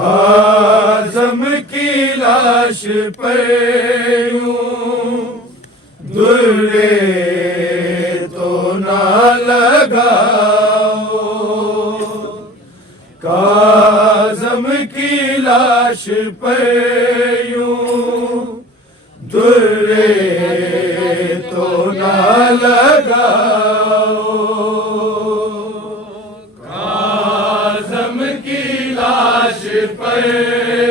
کاظم کی لاش پر یوں درے تو نہ لگاؤ کاظم کی لاش پر یوں درے تو نہ لگاؤ کاظم کی لاش پر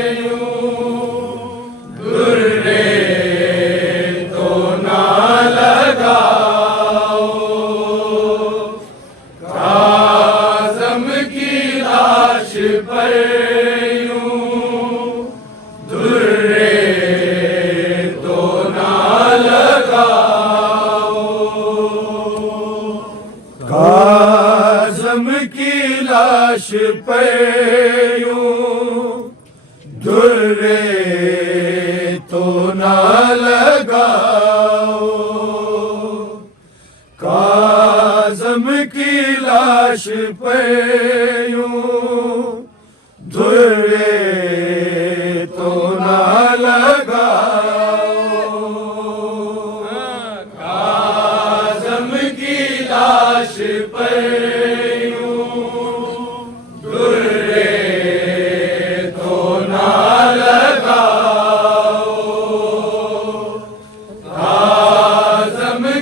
کاظم کی لاش پر یوں درے تو نہ لگاؤ کاظم کی لاش پر یوں درے تو نہ لگاؤ کاظم کی لاش پر کاظم کی لاش پر یوں درے تو نہ لگاؤ کاظم کی لاش پر یوں درے تو نہ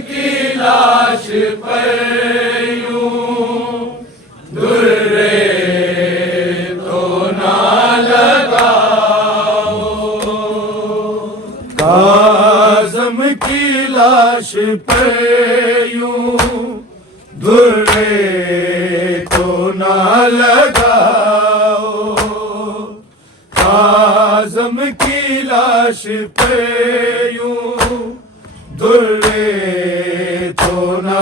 لگاؤ کاظم کی لاش پر کاظم کی لاش پر یوں درے تو نہ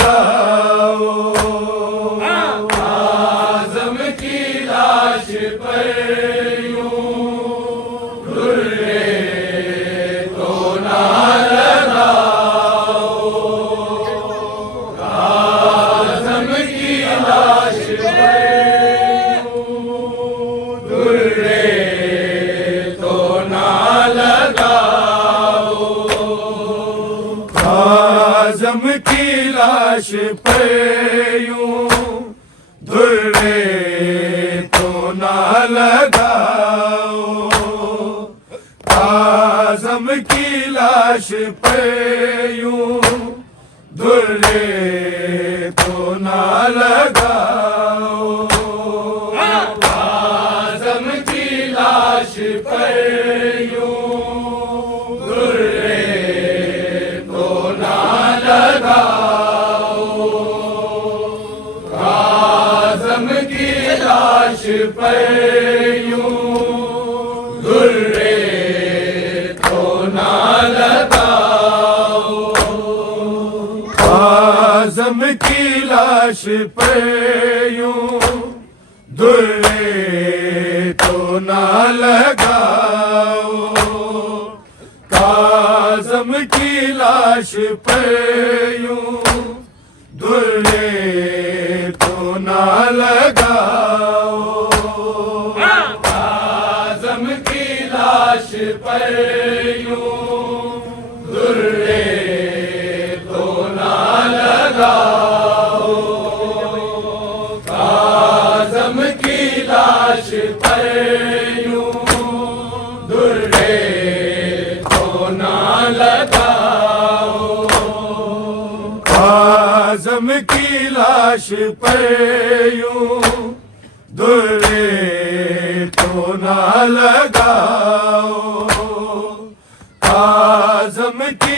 لگاؤ کاظم کی لاش پر یوں درے تو نہ لگاؤ کاظم کی لاش پر کاظم کی لاش پر یوں درے تو نہ لگاؤ کاظم کی لاش پر یوں درے تو نہ لگاؤ کاظم کی لاش پر یوں درے تو نہ لگاؤ کاظم کی لاش پر یوں درے تو نہ لگاؤ کاظم کی لاش پر یوں درے تو نہ لگاؤ کاظم کی لاش پر یوں درے تو نہ لگاؤ کاظم کی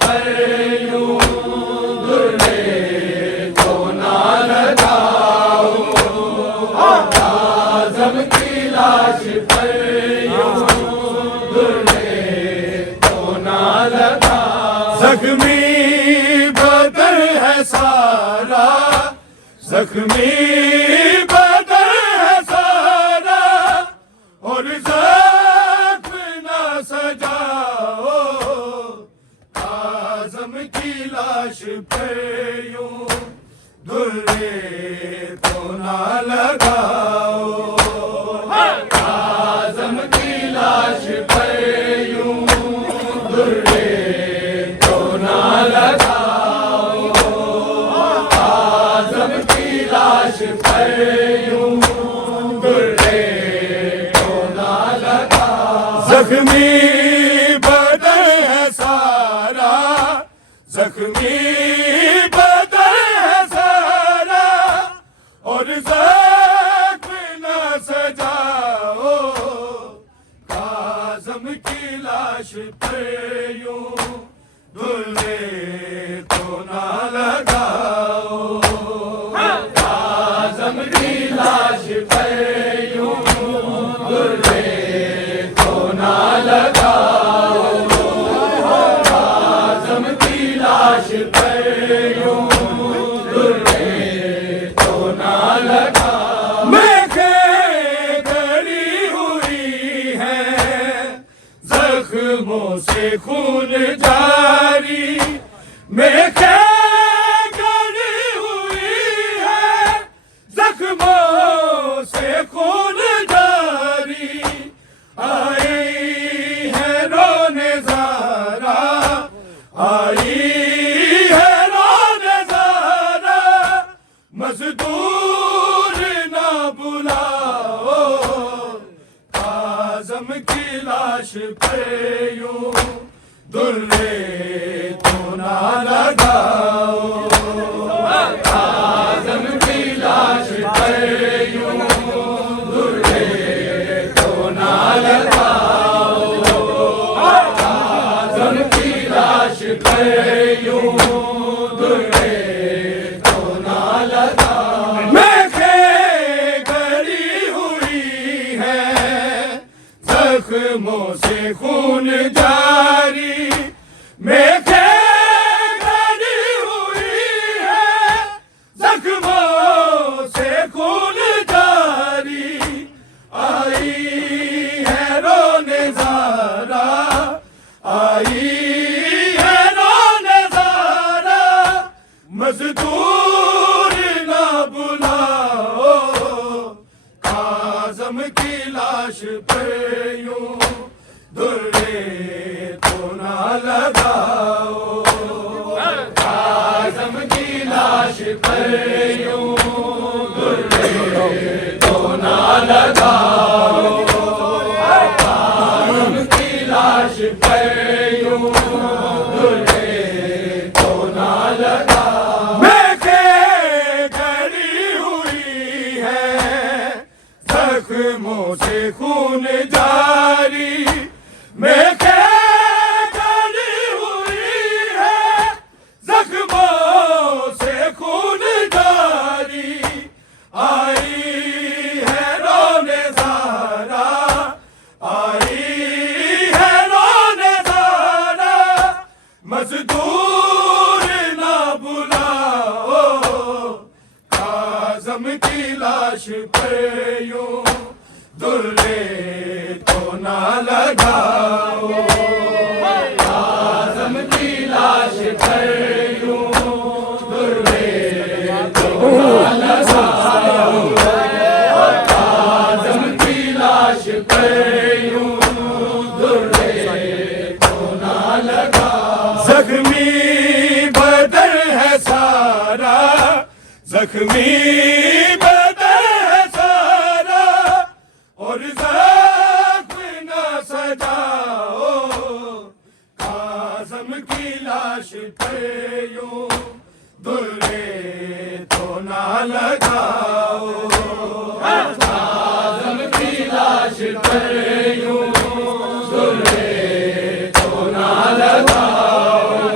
پر یوں درے تو نہ لگاؤ، کاظم کی لاش پر یوں درے تو نہ لگاؤ، زخمی بدن ہے سارا، زخمی بدن ہے سارا، اور زخم نہ سجاؤ، کاظم کی لاش پہ یوں درے تو نہ لگاؤ، کاظم کی لاش پہ یوں درے تو نہ لگاؤ، کاظم کی لاش پہ یوں درے تو نہ لگاؤ، زخمی بدن ہے سارا، زخمی بدن ہے سارا، اور زخم نہ سجاؤ، کاظم کی لاش پہ یوں درے تو نہ لگاؤ، کاظم کی لاش پہ یوں درے تو نہ لگاؤ، کاظم کی لاش پہ یوں درے تو نہ لگاؤ، میخیں گھڑی ہوئی ہیں زخموں سے خون جاری، میخیں گھڑی ہوئی ہیں زخموں سے خون جاری، آئی ہے رونے زارا، آئی ہے رونے زارا، مزدور نہ بلاؤ، کاظم کی لاش پہ یوں درے تو نہ لگاؤ، کاظم کی لاش پہ یوں درے تو نہ لگاؤ، کاظم کی لاش پہ یوں درے تو نہ لگاؤ، میخیں گھڑی ہوئی ہیں زخموں سے خون جاری، میخیں گھڑی ہوئی ہیں زخموں سے خون جاری، آئی ہے رونے زارا، آئی ہے رونے زارا، مزدور نہ بلاؤ، کاظم کی لاش پہ یوں درے تو نہ لگاؤ، کاظم کی لاش پہ یوں درے تو نہ لگاؤ، کاظم کی لاش پہ یوں درے تو نہ لگاؤ، میخیں گھڑی ہوئی ہیں زخموں سے خون جاری، میخیں گھڑی ہوئی ہیں زخموں سے خون جاری، آئی ہے رونے زارا، آئی ہے رونے زارا، مزدور نہ بلاؤ، کاظم کی لاش پہ یوں درے تو نہ لگاؤ، کاظم کی لاش پہ یوں درے تو نہ لگاؤ، کاظم کی لاش پہ یوں درے تو نہ لگاؤ، زخمی بدن ہے سارا، زخمی بدن ہے سارا، اور زخم نہ سجاؤ، کاظم کی لاش پہ یوں درے تو نہ لگاؤ، کاظم کی لاش پہ یوں درے تو نہ لگاؤ،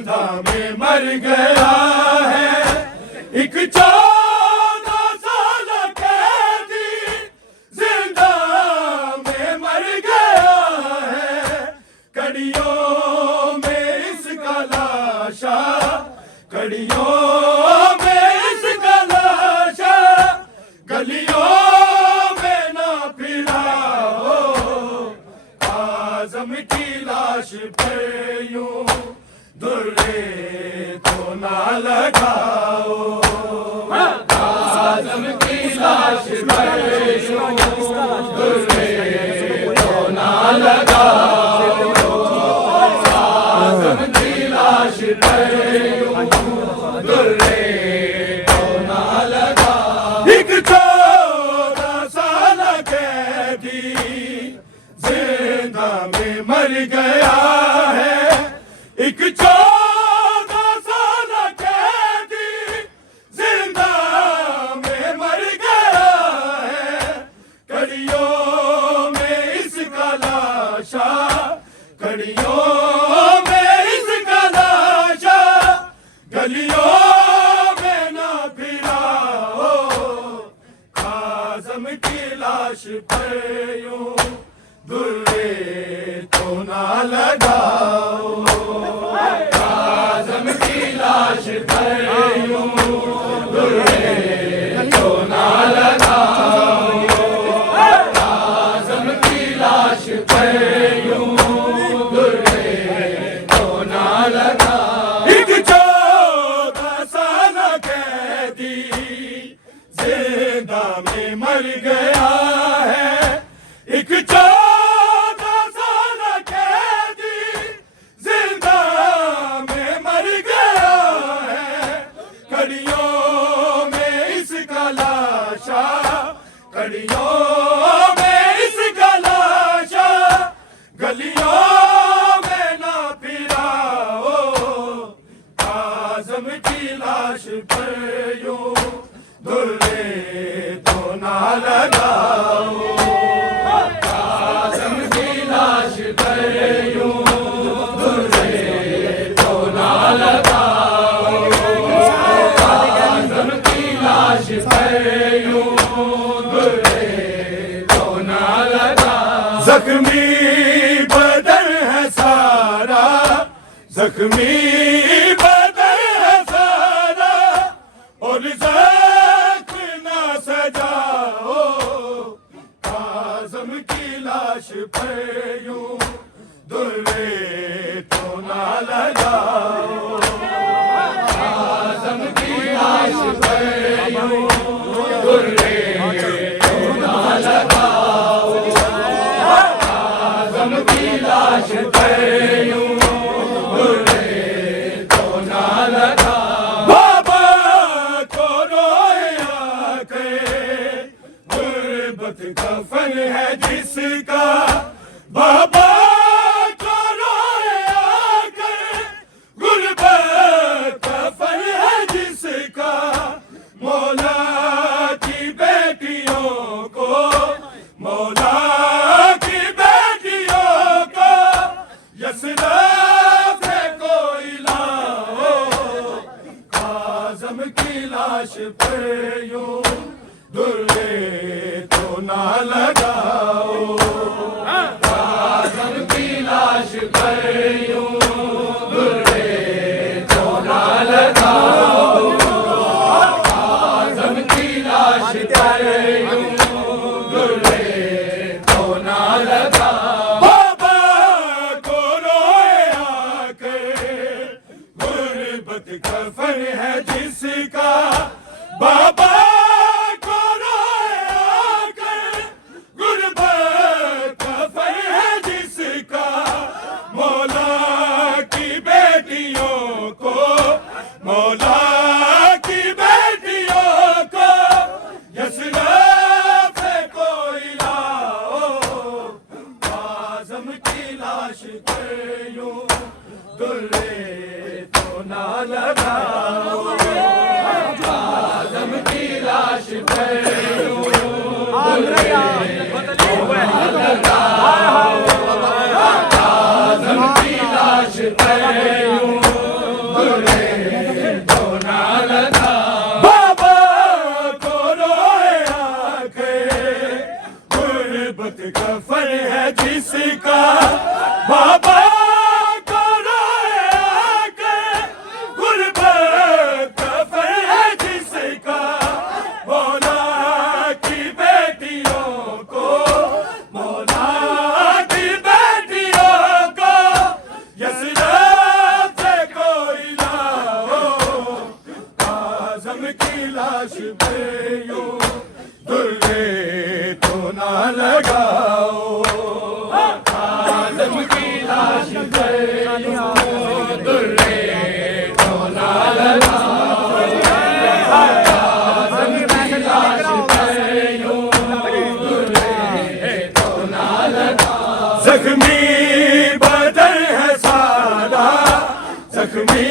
زندہ میں مر گیا ہے ایک 14 سال قیدی زندہ میں مر گیا ہے کڑیوں میں اس کا لاشا کڑیوں میں اس کا لاشا گلیوں میں نہ پھراؤ اعظم کی لاش پہ یوں درے تو نہ لگاؤ اعظم کی لاش پہ یوں درے تو نہ لگاؤ اعظم کی لاش پہ یوں درے تو نہ لگاؤ ایک 14 سال قیدی زندہ میں مر گیا ہے ایک 14 سال قیدی زندہ میں مر گیا ہے کڑیوں میں اس کا لاشا کڑیوں میں اس کا لاشا گلیوں میں نہ پھراؤ اعظم کی لاش پر یوں درے تو نہ لگاؤ اعظم کی لاش پر یوں درے تو نہ لگاؤ اعظم کی لاش پر یوں درے تو نہ لگاؤ ایک 14 سال قیدی زندہ میں مر گیا ہے ایک 14 سال قیدی زندہ میں مر گیا ہے کڑیوں میں اس کا لاشا کڑیوں میں اس کا لاشا گلیوں میں نہ پھراؤ اعظم کی لاش پر یوں درے تو نہ لگاؤ اعظم کی لاش پر یوں درے تو نہ لگاؤ اعظم کی لاش پر یوں درے تو نہ لگاؤ زخمی بدن ہے سارا زخمی بدن ہے سارا اور زخم نہ سجاؤ اعظم کی لاش پر یوں درے تو نہ لگاؤ اعظم کی لاش پر یوں درے تو نہ لگاؤ اعظم کی لاش پر یوں درے تو نہ لگاؤ بابا کو رویا کہ غربت کفن ہے جس کا بابا کو رویا کر غربت کفن ہے جس کا مولا کی بیٹیوں کو مولا کی بیٹیوں کو یسرف ہے کوئی لاؤ اعظم کی لاش پر یوں درے تو نہ لگاؤ اعظم کی لاش پر یوں درے تو نہ لگاؤ اعظم کی لاش پر یوں درے تو نہ لگاؤ بابا کو رویا کہ غربت کفن ہے جس کا بابا مولا کی بیٹیوں کو یسرف ہے کوئی لاؤ اعظم کی لاش پر یوں درے تو نہ لگاؤ اعظم کی لاش پر یوں درے تو نہ لگاؤ اعظم کی لاش پر یوں بابا کو روئے آ کے غربت کفن ہے جس کا، مولا کی بیٹیوں کو، مولا کی بیٹیوں کو یثرب سے کوئی لاؤ، اعظم کی لاش پہ یوں درے تو نہ لگاؤ، اعظم کی لاش پہ یوں درے تو نہ لگاؤ، اعظم کی لاش پہ یوں درے تو نہ لگاؤ، زخمی بدن ہے سارا، زخمی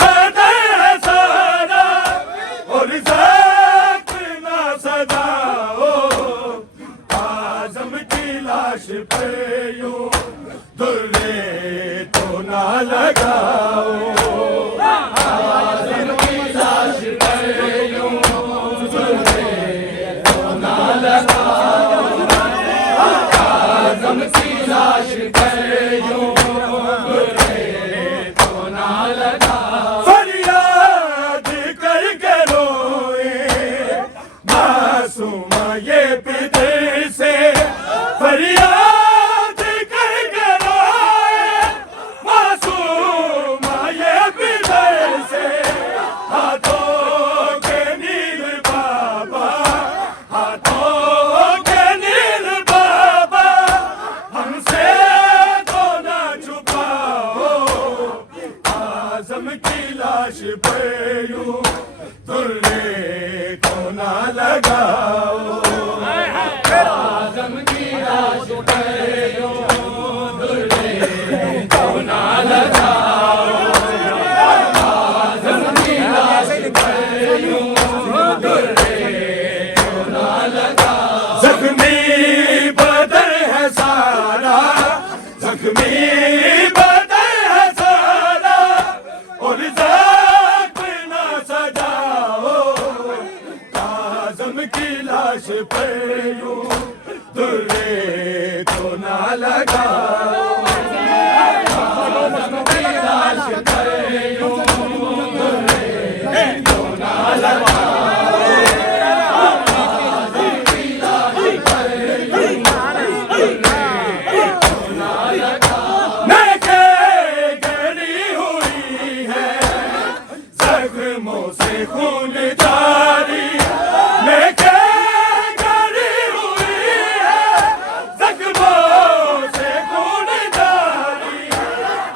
بدن ہے سارا، اور زخم نہ سجاؤ، اعظم کی لاش پہ یوں درے تو نہ لگاؤ، اعظم کی لاش پہ یوں درے تو نہ لگاؤ، اعظم کی لاش پہ یوں درے تو نہ لگاؤ، فریاد کر کے روئے معصوم یہ پدر سے، فریاد کر کے روئے معصوم یہ پدر سے، ہاتھوں کے نیل بابا، ہاتھوں کے نیل بابا، ہم سے تو نہ چھپاؤ، اعظم کی لاش پہ یوں درے تو نہ لگاؤ، اعظم کی لاش پہ یوں درے تو نہ لگاؤ، اعظم کی لاش پہ یوں درے تو نہ لگاؤ، زخمی بدن ہے سارا، زخمی بدن ہے سارا، اور زخم نہ سجاؤ، اعظم کی لاش پہ یوں درے تو نہ لگاؤ، اعظم کی لاش پہ یوں درے تو نہ لگاؤ، اعظم کی لاش پہ یوں درے تو نہ لگاؤ، میکے گری ہوئی ہے زخموں سے خون جاری، میکے گری ہوئی ہے زخموں سے خون جاری،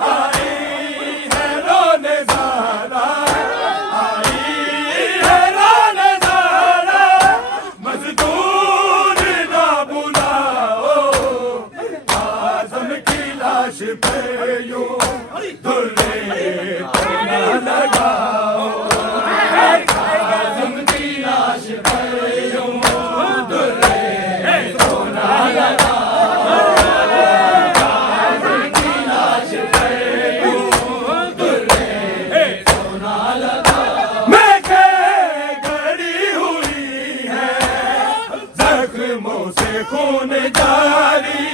آئی ہے رونے زارا، آئی ہے رونے زارا، مزدور نہ بلاؤ، اعظم کی لاش پہ یوں درے تو نہ لگاؤ، اعظم کی لاش پہ یوں درے تو نہ لگاؤ، اعظم کی لاش پہ یوں درے تو نہ لگاؤ، میکے گری ہوئی ہے زخموں سے خون جاری،